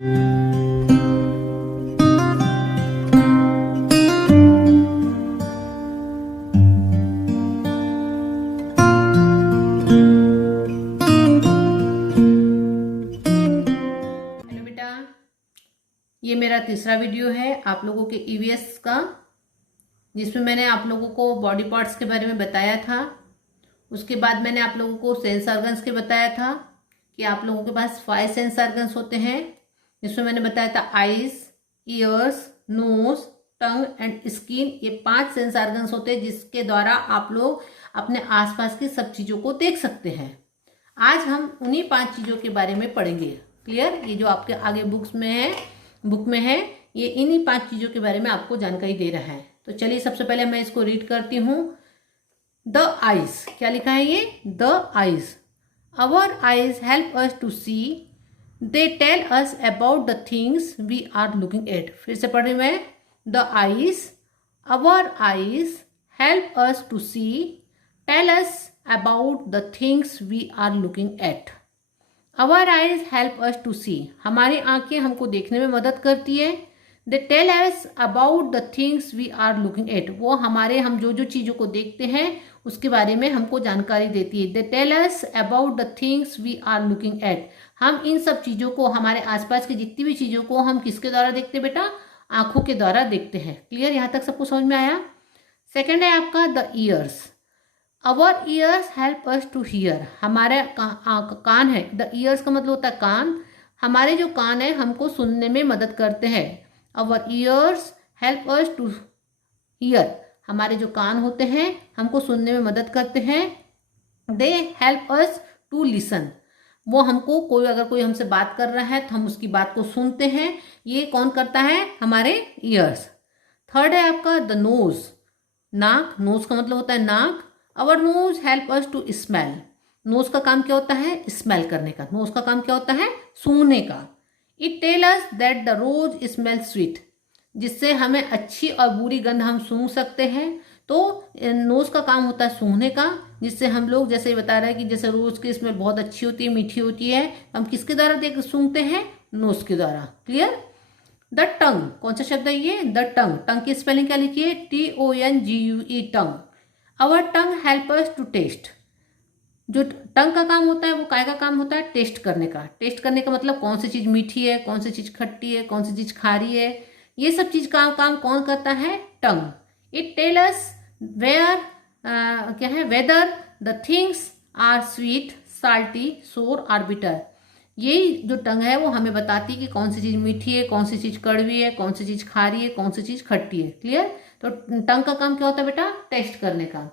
बेटा, ये मेरा तीसरा वीडियो है आप लोगों के ईवीएस का, जिसमें मैंने आप लोगों को बॉडी पार्ट्स के बारे में बताया था। उसके बाद मैंने आप लोगों को सेंस ऑर्गन्स के बताया था कि आप लोगों के पास 5 सेंस ऑर्गन्स होते हैं, जिसमें मैंने बताया था eyes, ears, nose, tongue and skin. ये 5 सेंस ऑर्गन्स होते हैं जिसके द्वारा आप लोग अपने आसपास की सब चीज़ों को देख सकते हैं। आज हम उन्हीं 5 चीज़ों के बारे में पढ़ेंगे। क्लियर? ये जो आपके आगे बुक में है, ये इन्हीं 5 चीज़ों के बारे में आपको जानकारी दे रहा है। तो चलिए सबसे पहले मैं इसको रीड करती हूँ। द आइज, क्या लिखा है ये? The eyes. Our eyes help us to see, they tell us about the things we are looking at. फिर से पढ़ रही मैं। The eyes, our eyes help us to see, tell us about the things we are looking at. Our eyes help us to see. हमारी आंखें हमको देखने में मदद करती है। They tell us about the things we are looking at. वो हम जो चीज़ों को देखते हैं उसके बारे में हमको जानकारी देती है। They tell us about the things we are looking at. हम इन सब चीज़ों को, हमारे आसपास की जितनी भी चीज़ों को हम किसके द्वारा देखते हैं बेटा? आंखों के द्वारा देखते हैं। क्लियर? यहाँ तक सबको समझ में आया? सेकेंड है आपका the ears. Our ears help us to hear. हमारे कान है। द ईयर्स का मतलब होता है कान। हमारे जो कान है हमको सुनने में मदद करते हैं। Our ears help us to hear. हमारे जो कान होते हैं हमको सुनने में मदद करते हैं। They help us to listen. वो हमको अगर कोई हमसे बात कर रहा है तो हम उसकी बात को सुनते हैं। ये कौन करता है? हमारे ईयर्स। थर्ड है आपका द नोज, नाक। नोज का मतलब होता है नाक। Our nose help us to smell. Nose का काम क्या होता है? स्मेल करने का। नोज का काम क्या होता है? सूंघने का। It tell us that the rose smell sweet. जिससे हमें अच्छी और बुरी गंध हम सूंघ सकते हैं। तो नोज का काम होता है सूंघने का, जिससे हम लोग जैसे बता रहे हैं कि जैसे रोज की स्मेल बहुत अच्छी होती है, मीठी होती है, हम किसके द्वारा देख सूंघते हैं? नोज के द्वारा। क्लियर? द टंग, कौन सा शब्द है ये? The tongue. टंग की स्पेलिंग क्या लिखी है? TONGUE, tongue. Our tongue help us to taste. जो टंग का काम होता है वो काय का काम होता है? टेस्ट करने का। टेस्ट करने का मतलब कौन सी चीज मीठी है, कौन सी चीज खट्टी है, कौन सी चीज खारी है, ये सब चीज का काम कौन करता है? Tongue. It tell us where क्या है? Whether the things are sweet, salty, sour और बिटर। यही जो टंग है वो हमें बताती है कि कौन सी चीज मीठी है, कौन सी चीज कड़वी है, कौन सी चीज खारी है, कौन सी चीज खट्टी है। क्लियर? तो टंग का काम क्या होता है बेटा? टेस्ट करने का।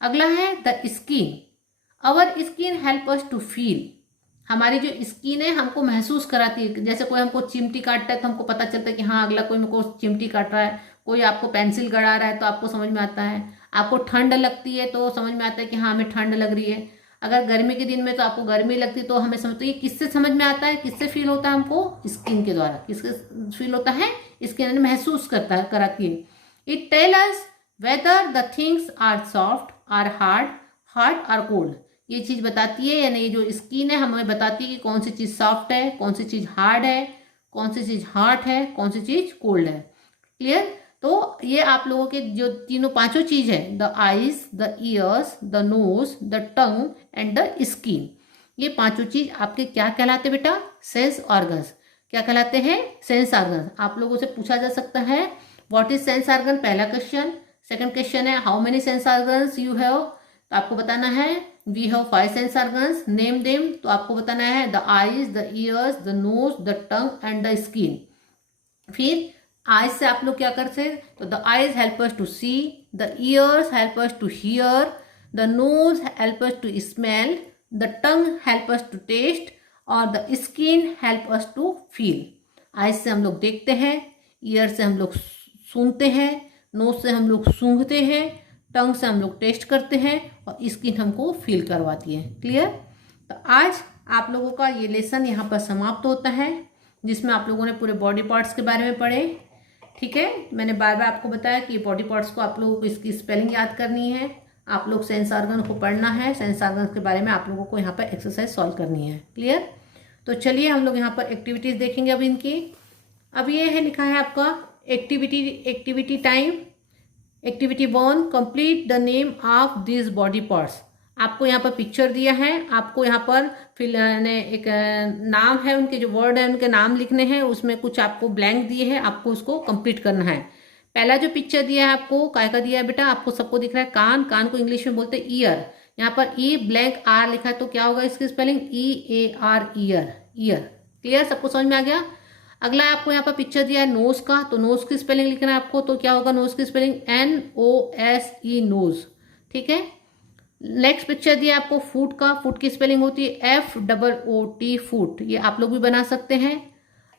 अगला है the skin. Our skin help us to feel. हमारी जो स्किन है हमको महसूस कराती है। जैसे कोई हमको चिमटी काटता है तो हमको पता चलता है कि हाँ अगला कोई हमको चिमटी काट रहा है। कोई आपको पेंसिल गड़ा रहा है तो आपको समझ में आता है। आपको ठंड लगती है तो समझ में आता है कि हाँ हमें ठंड लग रही है। अगर गर्मी के दिन में तो आपको गर्मी लगती है तो हमें समझते हैं। किससे समझ में आता है? किससे फील होता है हमको? स्किन के द्वारा। किससे फील होता है? स्किन महसूस कराती है। It tell us whether the things are soft, are hard, hard are cold. ये चीज बताती है, यानी जो स्किन है हमें बताती है कि कौन सी चीज सॉफ्ट है, कौन सी चीज हार्ड है, कौन सी चीज हार्ड है, कौन सी चीज कोल्ड है। क्लियर? तो ये आप लोगों के जो पांचों चीज है, the eyes, the ears, the nose, the tongue and the skin, ये पांचों चीज आपके क्या कहलाते बेटा? Sense organs. क्या कहलाते हैं? Sense organs. आप लोगों से पूछा जा सकता है व्हाट इज सेंस ऑर्गन, पहला क्वेश्चन। सेकंड क्वेश्चन है how many sense organs you have, तो आपको बताना है we have 5 sense organs, name them, तो आपको बताना है the eyes, the ears, the nose, the tongue and the skin. फिर आईज से आप लोग क्या करते हैं? तो the eyes help us to see, the ears help us to hear, the nose help us to smell, the tongue help us to taste और the skin help us to feel. Eyes से हम लोग देखते हैं, year से हम लोग सुनते हैं, नोज से हम लोग सूंघते हैं, टंग से हम लोग टेस्ट करते हैं और स्किन हमको फील करवाती है। क्लियर? तो आज आप लोगों का ये लेसन यहाँ पर समाप्त होता है, जिसमें आप लोगों ने पूरे बॉडी पार्ट्स के बारे में पढ़े। ठीक है? मैंने बार बार आपको बताया कि बॉडी पार्ट्स को आप लोगों को इसकी स्पेलिंग याद करनी है, आप लोग सेंस ऑर्गन को पढ़ना है, सेंस ऑर्गन के बारे में आप लोगों को यहाँ पर एक्सरसाइज सॉल्व करनी है। क्लियर? तो चलिए हम लोग यहाँ पर एक्टिविटीज़ देखेंगे अब इनकी। अब ये है लिखा है आपका activity time. Activity 1, complete the name of this body parts. आपको यहाँ पर पिक्चर दिया है, आपको यहाँ पर फिर एक नाम है, उनके जो वर्ड है उनके नाम लिखने हैं, उसमें कुछ आपको ब्लैंक दिए हैं, आपको उसको कंप्लीट करना है। पहला जो पिक्चर दिया है आपको काय का दिया है बेटा, आपको सबको दिख रहा है कान, कान को इंग्लिश में बोलते हैं ईयर। यहाँ पर ई ब्लैंक आर लिखा है, तो क्या होगा इसकी spelling EAR, year, year. Clear, सबको समझ में आ गया। अगला आपको यहाँ पर पिक्चर दिया है नोज का, तो नोज की स्पेलिंग लिखना है आपको, तो क्या होगा नोज की स्पेलिंग NOSE, नोज। ठीक है। नेक्स्ट पिक्चर दिया आपको फुट का, फुट की स्पेलिंग होती है FOOT, फुट। ये आप लोग भी बना सकते हैं।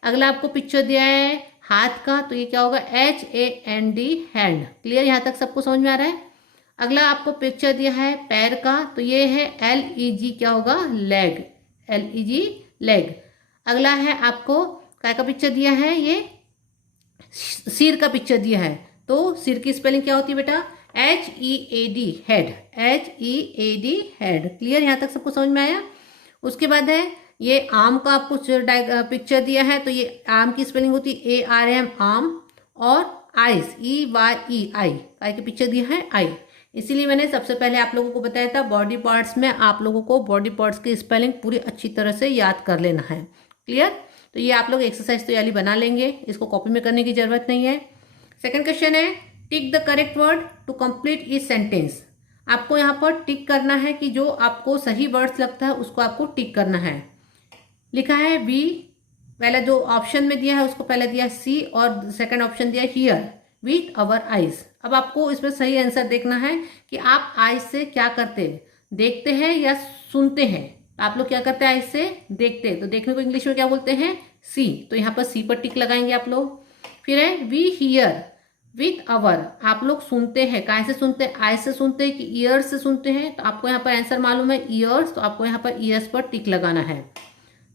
अगला आपको पिक्चर दिया है हाथ का, तो ये क्या होगा HAND, हैंड। क्लियर, यहाँ तक सबको समझ में आ रहा है। अगला आपको पिक्चर दिया है पैर का, तो ये है LEG, क्या होगा लेग, LEG, लेग। अगला है आपको काय का पिक्चर दिया है, ये सिर का पिक्चर दिया है, तो सिर की स्पेलिंग क्या होती है बेटा HEAD, head, HEAD, head. Clear, यहाँ तक सबको समझ में आया। उसके बाद है ये आम का आपको पिक्चर दिया है, तो ये आम की स्पेलिंग होती है ARM, आम। और आइस, EYE, आई, आई की पिक्चर दिया है आई। इसीलिए मैंने सबसे पहले आप लोगों को बताया था बॉडी पार्ट्स में आप लोगों को बॉडी पार्ट्स की स्पेलिंग पूरी अच्छी तरह से याद कर लेना है। क्लियर, तो ये आप लोग एक्सरसाइज तो याली बना लेंगे, इसको कॉपी में करने की जरूरत नहीं है। सेकंड क्वेश्चन है tick the correct word to complete इस सेंटेंस। आपको यहाँ पर टिक करना है कि जो आपको सही वर्ड्स लगता है उसको आपको टिक करना है। लिखा है वी, पहले जो ऑप्शन में दिया है उसको पहले दिया सी और सेकंड ऑप्शन दिया हियर विथ अवर आइज। अब आपको इसमें सही आंसर देखना है कि आप आइज से क्या करते हैं, देखते हैं या सुनते हैं। आप लोग क्या करते हैं आइज से देखते हैं, तो देखने को इंग्लिश में क्या बोलते हैं सी, तो यहाँ पर सी पर टिक लगाएंगे आप लोग। फिर है वी हियर विथ अवर, आप लोग सुनते हैं, कहाँ से सुनते हैं आइज से सुनते हैं कि ईयर्स से सुनते हैं, तो आपको यहाँ पर आंसर मालूम है ईयर्स, तो आपको यहाँ पर ईयर्स पर टिक लगाना है।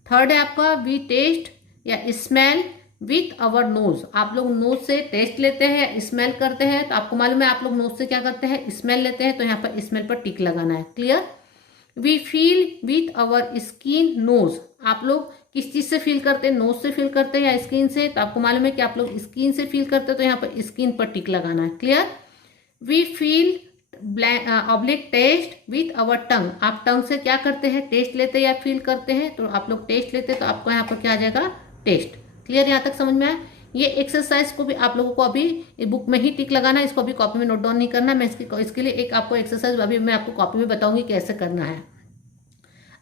थर्ड है आपका वी टेस्ट या स्मेल विथ अवर नोज, आप लोग नोज से टेस्ट लेते हैं स्मेल करते हैं, तो आपको मालूम है आप लोग नोज से क्या करते हैं स्मेल लेते हैं, तो यहाँ पर स्मेल पर टिक लगाना है। Clear. We feel with our skin nose, आप लोग किस चीज से फील करते हैं, नोज से फील करते हैं या स्किन से, तो आपको मालूम है कि आप लोग स्किन से फील करते हैं, तो यहाँ पर स्किन पर टिक लगाना है। Clear. We feel oblique taste with our tongue, आप टंग से क्या करते हैं टेस्ट लेते हैं या फील करते हैं, तो आप लोग टेस्ट लेते हैं, तो आपको यहाँ पर क्या आ जाएगा टेस्ट। क्लियर, यहाँ तक समझ में आया। ये एक्सरसाइज को भी आप लोगों को अभी बुक में ही टिक लगाना है, इसको अभी कॉपी में नोट डाउन नहीं करना। मैं इसके लिए एक आपको एक्सरसाइज अभी मैं आपको कॉपी में बताऊंगी कैसे करना है।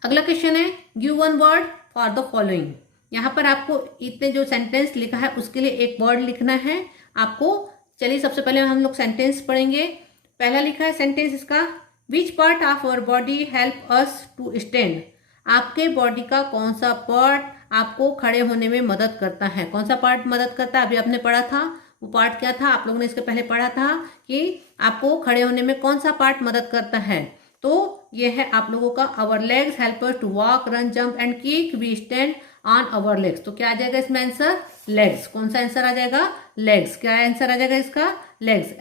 अगला क्वेश्चन है give one word for the following. यहाँ पर आपको इतने जो सेंटेंस लिखा है उसके लिए एक वर्ड लिखना है आपको। चलिए सबसे पहले हम लोग सेंटेंस पढ़ेंगे। पहला लिखा है सेंटेंस इसका, which part of our body help us to stand, आपके बॉडी का कौन सा पार्ट आपको खड़े होने में मदद करता है, कौन सा पार्ट मदद करता है, अभी आपने पढ़ा था वो पार्ट क्या था, आप लोगों ने इसके पहले पढ़ा था कि आपको खड़े होने में कौन सा पार्ट मदद करता है, तो ये है आप लोगों का our legs help us to walk run jump and kick we stand on our legs. तो क्या आ जाएगा इसमें आंसर लेग्स, कौन सा आंसर आ जाएगा लेग्स, क्या आंसर आ जाएगा इसका लेग्स,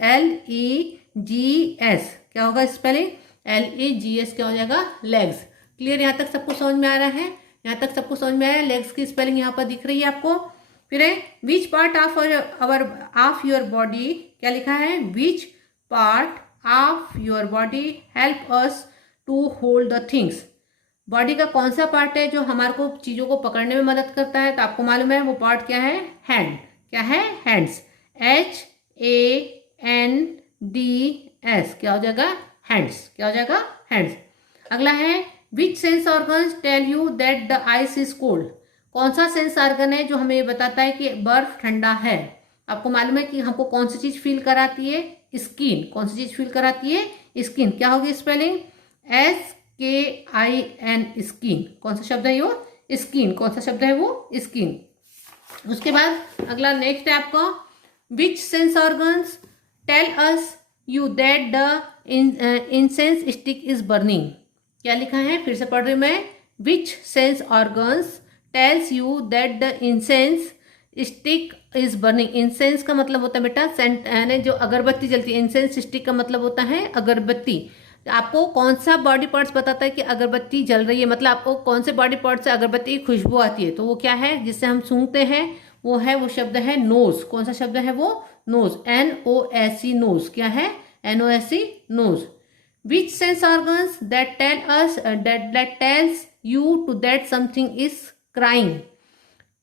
LEGS, क्या होगा स्पेलिंग LEGS, क्या हो जाएगा लेग्स। क्लियर, यहाँ तक सबको समझ में आ रहा है, यहाँ तक सबको समझ में आया। लेग्स की स्पेलिंग यहाँ पर दिख रही है आपको। फिर है which part of of your body, क्या लिखा है which part of your body help us to hold the things, body का कौन सा पार्ट है जो हमारे को चीजों को पकड़ने में मदद करता है, तो आपको मालूम है वो पार्ट क्या है हैंड, क्या है हैंड्स, HANDS, क्या हो जाएगा हैंड्स, क्या हो जाएगा हैंड्स। अगला है which sense organs tell you that the ice is cold, कौन सा सेंस ऑर्गन है जो हमें ये बताता है कि बर्फ ठंडा है। आपको मालूम है कि हमको कौन सी चीज फील कराती है स्किन, कौन सी चीज फील कराती है स्किन, क्या होगी स्पेलिंग SKIN, स्किन, कौन सा शब्द है वो स्किन, कौन सा शब्द है वो स्किन। उसके बाद अगला नेक्स्ट है आपका which sense organs tell us you that the incense stick is burning, क्या लिखा है फिर से पढ़ रही हूं मैं, which sense organs tells you that the incense stick is burning. Incense का मतलब होता है बेटा जो अगरबत्ती जलती है, इंसेंस स्टिक का मतलब होता है अगरबत्ती। आपको कौन सा बॉडी पार्ट्स बताता है कि अगरबत्ती जल रही है, मतलब आपको कौन से बॉडी पार्ट से अगरबत्ती की खुशबू आती है, तो वो क्या है जिससे हम सूंघते हैं, वो शब्द है नोज। कौन सा शब्द है वो? Nose, NOSE, nose. क्या है? NOSE, nose. Which sense organs that tell us that tells you to that something is crying?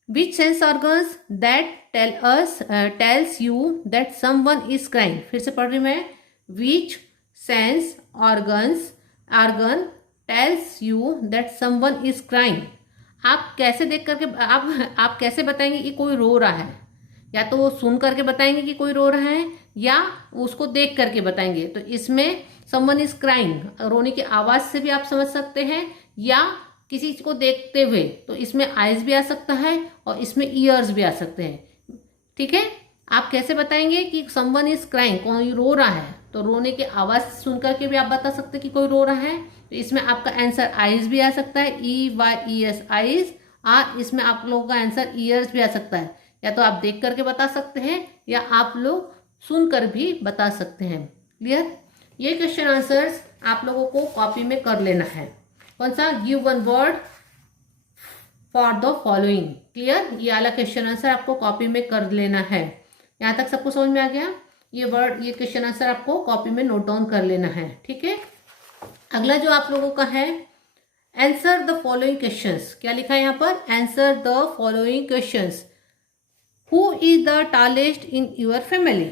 Which sense organs that tells you that someone is crying? फिर से पढ़ रही मैं। Which sense organ tells you that someone is crying? आप कैसे देख करके आप कैसे बताएंगे कि कोई रो रहा है? या तो वो सुन करके बताएंगे कि कोई रो रहा है, या उसको देख करके बताएंगे। तो इसमें someone is crying, रोने की आवाज से भी आप समझ सकते हैं, या किसी चीज को देखते हुए, तो इसमें आइज भी आ सकता है और इसमें ईयर्स भी आ सकते हैं। ठीक है, आप कैसे बताएंगे कि समवन इज क्राइंग, कोई रो रहा है, तो रोने की आवाज सुनकर के भी आप बता सकते हैं कि कोई रो रहा है। तो इसमें आपका आंसर आइज भी आ सकता है, EYES, आइज। इसमें आप लोगों का आंसर ईयर्स भी आ सकता है। या तो आप देख करके बता सकते हैं, या आप लोग सुनकर भी बता सकते हैं। क्लियर? ये क्वेश्चन आंसर्स आप लोगों को कॉपी में कर लेना है। कौन सा? Give one word for the following. Clear? ये वाला क्वेश्चन आंसर आपको कॉपी में कर लेना है। यहाँ तक सबको समझ में आ गया? ये क्वेश्चन आंसर आपको कॉपी में नोट डाउन कर लेना है। ठीक है, अगला जो आप लोगों का है, आंसर द फॉलोइंग क्वेश्चंस। क्या लिखा है यहाँ पर? Answer the following questions. Who is the tallest in your family?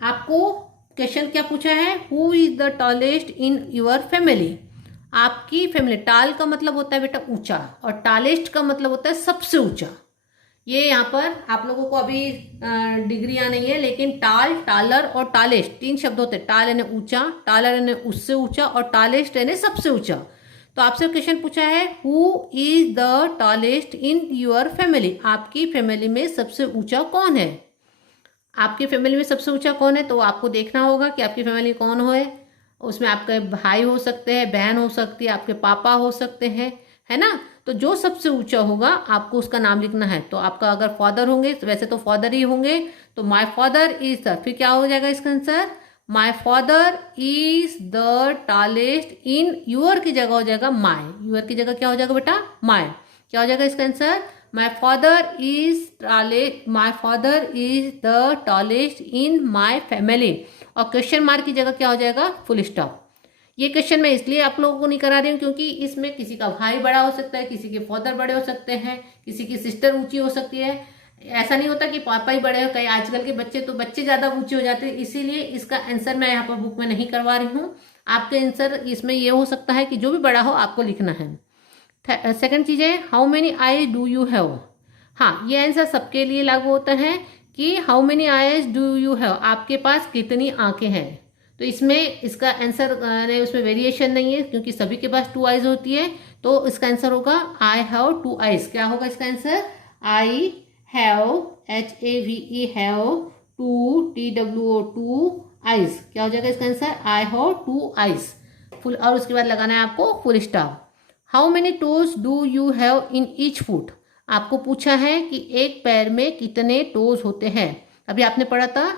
आपको क्वेश्चन क्या पूछा है? Who is the tallest in your family? आपकी फैमिली, टाल का मतलब होता है बेटा ऊंचा, और टालेस्ट का मतलब होता है सबसे ऊंचा। ये यहाँ पर आप लोगों को अभी डिग्रियां नहीं है, लेकिन टाल, टालर और टालेस्ट 3 शब्द होते हैं। टाल यानी ऊंचा, टालर यानी उससे ऊंचा, और टालेस्ट यानी सबसे ऊंचा। तो आपसे क्वेश्चन पूछा है, who is the tallest in your family? आपकी फैमिली में सबसे ऊंचा कौन है? आपकी फैमिली में सबसे ऊंचा कौन है? तो आपको देखना होगा कि आपकी फैमिली कौन हो है। उसमें आपके भाई हो सकते हैं, बहन हो सकती है, आपके पापा हो सकते हैं, है ना। तो जो सबसे ऊंचा होगा आपको उसका नाम लिखना है। तो आपका अगर फादर होंगे, तो वैसे तो फादर ही होंगे, तो माय फादर इज द, फिर क्या हो जाएगा इसका answer? My father is the tallest in your की जगह हो जाएगा माय। योर की जगह क्या हो जाएगा बेटा? माय। क्या हो जाएगा इसका answer? My father is the tallest in my family. और क्वेश्चन मार्क की जगह क्या हो जाएगा? Full stop. ये क्वेश्चन मैं इसलिए आप लोगों को नहीं करा रही हूँ क्योंकि इसमें किसी का भाई बड़ा हो सकता है, किसी के फादर बड़े हो सकते हैं, किसी की सिस्टर ऊंची हो सकती है। ऐसा नहीं होता कि पापा ही बड़े हो। कई आजकल के बच्चे तो बच्चे ज्यादा ऊंचे हो जाते हैं, इसीलिए इसका आंसर मैं यहाँ पर बुक में नहीं करवा रही हूँ। आपके आंसर इसमें ये हो सकता है कि जो भी बड़ा हो आपको लिखना है। सेकंड चीज है, how many I do you have? हाँ, ये आंसर सबके लिए लागू होता है कि how many eyes do you have? आपके पास कितनी आंखें हैं? तो इसमें इसका आंसर उसमें वेरिएशन नहीं है क्योंकि सभी के पास 2 आईज होती है। तो इसका आंसर होगा आई हैव 2 आईज। क्या होगा इसका answer? I have, HAVE, have 2 TWO 2 eyes. क्या हो जाएगा इसका answer? I have 2 eyes. Full, और उसके बाद लगाना है आपको full stop. How many toes do you have in each foot? आपको पूछा है कि एक पैर में कितने टोज होते हैं। अभी आपने पढ़ा था,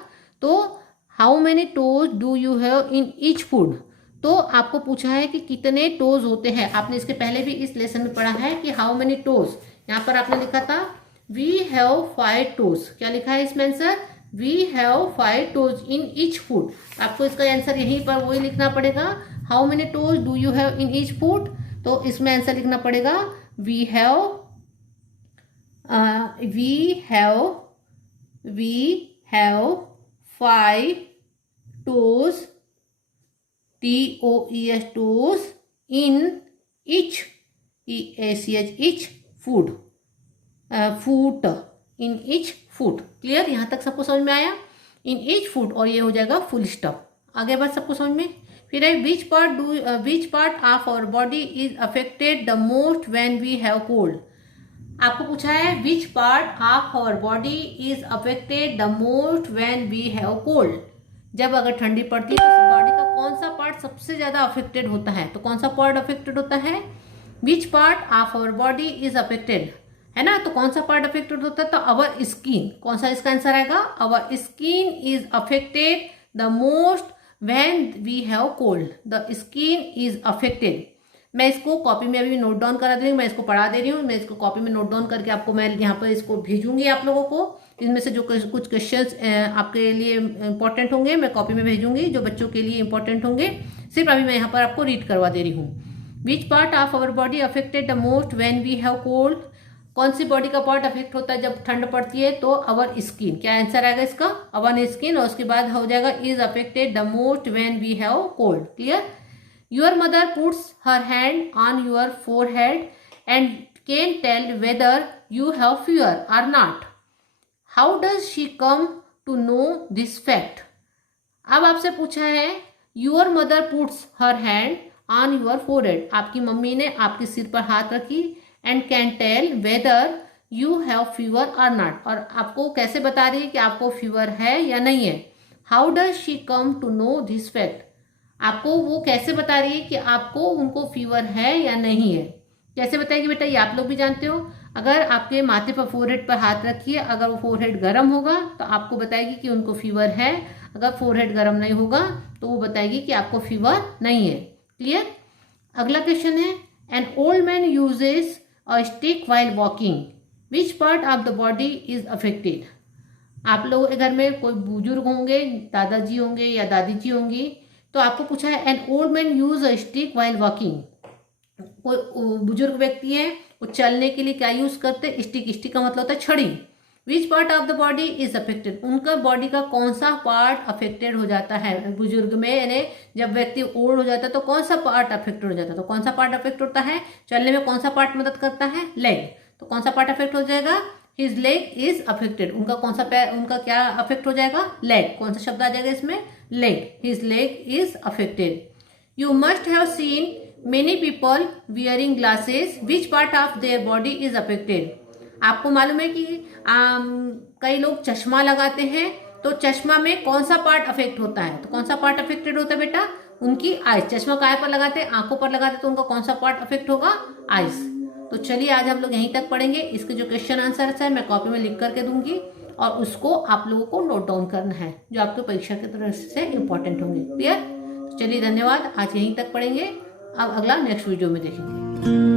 तो how many toes do you have in each foot, तो आपको पूछा है कि कितने टोज होते हैं। आपने इसके पहले भी इस लेसन में पढ़ा है कि हाउ मेनी टोज। यहाँ पर आपने लिखा था वी हैव 5 टोज। क्या लिखा है इसमें answer? We have 5 toes in each foot. आपको इसका आंसर यहीं पर वही लिखना पड़ेगा, how many toes do you have in each foot. तो इसमें आंसर लिखना पड़ेगा we have 5 toes, TOES, toes in each, EACH, each foot, foot, in each foot। Clear? यहाँ तक सबको समझ में आया? इन each foot, और ये हो जाएगा फुल स्टॉप। आगे बात सबको समझ में? फिर है which part of our body is affected the most when we have cold? आपको पूछा है which part of our body is affected the most when we have cold? जब अगर ठंडी पड़ती है तो बॉडी का कौन सा पार्ट सबसे ज्यादा अफेक्टेड होता है? तो कौन सा पार्ट अफेक्टेड होता है? Which part of our body is affected, है ना। तो कौन सा पार्ट अफेक्टेड होता है? तो अवर स्किन। कौन सा इसका आंसर आएगा? Our skin is affected the most when we have cold the skin is affected. मैं इसको कॉपी में अभी नोट डाउन करा दे रही हूँ, मैं इसको पढ़ा दे रही हूँ, मैं इसको कॉपी में नोट डाउन करके आपको मैं यहाँ पर इसको भेजूंगी आप लोगों को। इनमें से जो कुछ क्वेश्चंस आपके लिए इंपॉर्टेंट होंगे मैं कॉपी में भेजूंगी, जो बच्चों के लिए इंपॉर्टेंट होंगे सिर्फ अभी मैं यहाँ पर आपको रीड करवा दे रही हूँ। Which part of our body affected the most when we have cold. कौन सी बॉडी का पार्ट अफेक्ट होता है जब ठंड पड़ती है? तो अवर स्किन। क्या आंसर आएगा इसका? अवर स्किन, और उसके बाद हो जाएगा is affected the most when we have cold. Clear? Your mother puts her hand on your forehead and can tell whether you have fever or not. How does she come to know this fact. अब आपसे पूछा है your mother puts her hand on your forehead, आपकी mummy ने आपके सिर पर हाथ रखी, and can tell whether you have fever or not, और आपको कैसे बता रही है कि आपको फीवर है या नहीं है। How does she come to know this fact, आपको वो कैसे बता रही है कि आपको उनको फीवर है या नहीं है। कैसे बताएगी बेटा? ये आप लोग भी जानते हो। अगर आपके माथे पर फोरहेड पर हाथ रखिए, अगर वो फोरहेड गर्म होगा तो आपको बताएगी कि उनको फीवर है, अगर फोरहेड गर्म नहीं होगा तो वो बताएगी कि आपको फीवर नहीं है। क्लियर? अगला क्वेश्चन है an old man uses a stick while walking, which part of the body is affected. आप लोगों के घर में कोई बुजुर्ग होंगे, दादाजी होंगे या दादी जी होंगी, तो आपको पूछा है an old man use a stick while walking. कोई बुजुर्ग व्यक्ति है, वो चलने के लिए क्या यूज करते हैं? स्टिक। स्टिक का मतलब होता है छड़ी। विच part of the body is affected, उनका बॉडी का कौन सा पार्ट अफेक्टेड हो जाता है बुजुर्ग में, यानी जब व्यक्ति ओल्ड हो जाता है तो कौन सा पार्ट अफेक्टेड हो जाता है। तो कौन सा पार्ट अफेक्ट होता है? चलने में कौन सा पार्ट मदद करता है? लेग। तो कौन सा पार्ट अफेक्ट हो जाएगा? His leg is affected. उनका कौन सा पैर, उनका क्या अफेक्ट हो जाएगा? लेग। कौन सा शब्द आ जाएगा इसमें? Leg. His leg is affected. You must have seen many people wearing glasses, which part of their body is affected. आपको मालूम है कि कई लोग चश्मा लगाते हैं, तो चश्मा में कौन सा पार्ट अफेक्ट होता है? तो कौन सा पार्ट अफेक्टेड होता है बेटा? उनकी आइज। चश्मा काय पर लगाते हैं? आंखों पर लगाते हैं, तो उनका कौन सा पार्ट अफेक्ट होगा? आइज। तो चलिए आज हम लोग यहीं तक पढ़ेंगे। इसके जो क्वेश्चन आंसर है मैं कॉपी में लिख करके दूंगी, और उसको आप लोगों को नोट डाउन करना है, जो आपके परीक्षा की तरफ से इंपॉर्टेंट होंगे। क्लियर? तो चलिए धन्यवाद, आज यहीं तक पढ़ेंगे। अब अगला नेक्स्ट वीडियो में देखेंगे।